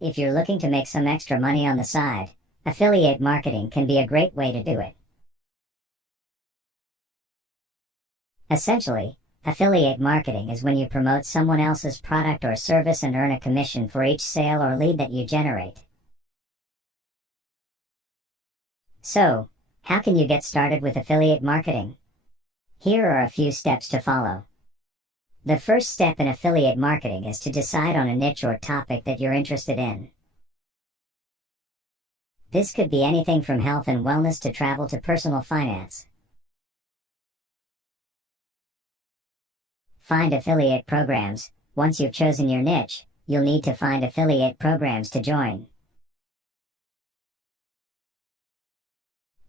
If you're looking to make some extra money on the side, affiliate marketing can be a great way to do it. Essentially, affiliate marketing is when you promote someone else's product or service and earn a commission for each sale or lead that you generate. So, how can you get started with affiliate marketing? Here are a few steps to follow. The first step in affiliate marketing is to decide on a niche or topic that you're interested in. This could be anything from health and wellness to travel to personal finance. Find affiliate programs. Once you've chosen your niche, you'll need to find affiliate programs to join.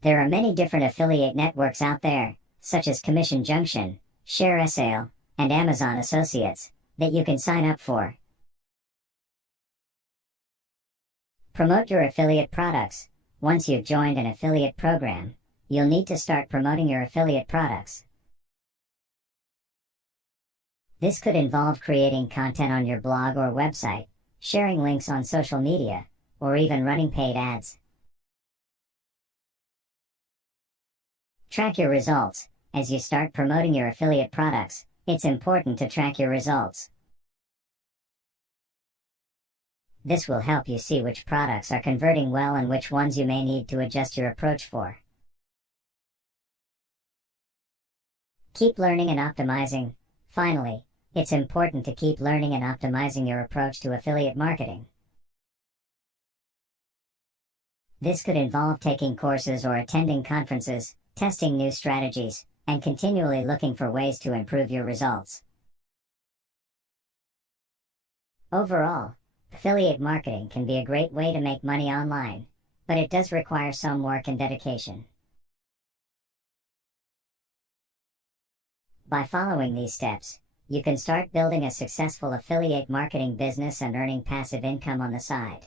There are many different affiliate networks out there, such as Commission Junction, ShareASale, and Amazon Associates, that you can sign up for. Promote your affiliate products. Once you've joined an affiliate program, you'll need to start promoting your affiliate products. This could involve creating content on your blog or website, sharing links on social media, or even running paid ads. Track your results. As you start promoting your affiliate products, it's important to track your results. This will help you see which products are converting well and which ones you may need to adjust your approach for. Keep learning and optimizing. Finally, it's important to keep learning and optimizing your approach to affiliate marketing. This could involve taking courses or attending conferences, testing new strategies, and continually looking for ways to improve your results. Overall, affiliate marketing can be a great way to make money online, but it does require some work and dedication. By following these steps, you can start building a successful affiliate marketing business and earning passive income on the side.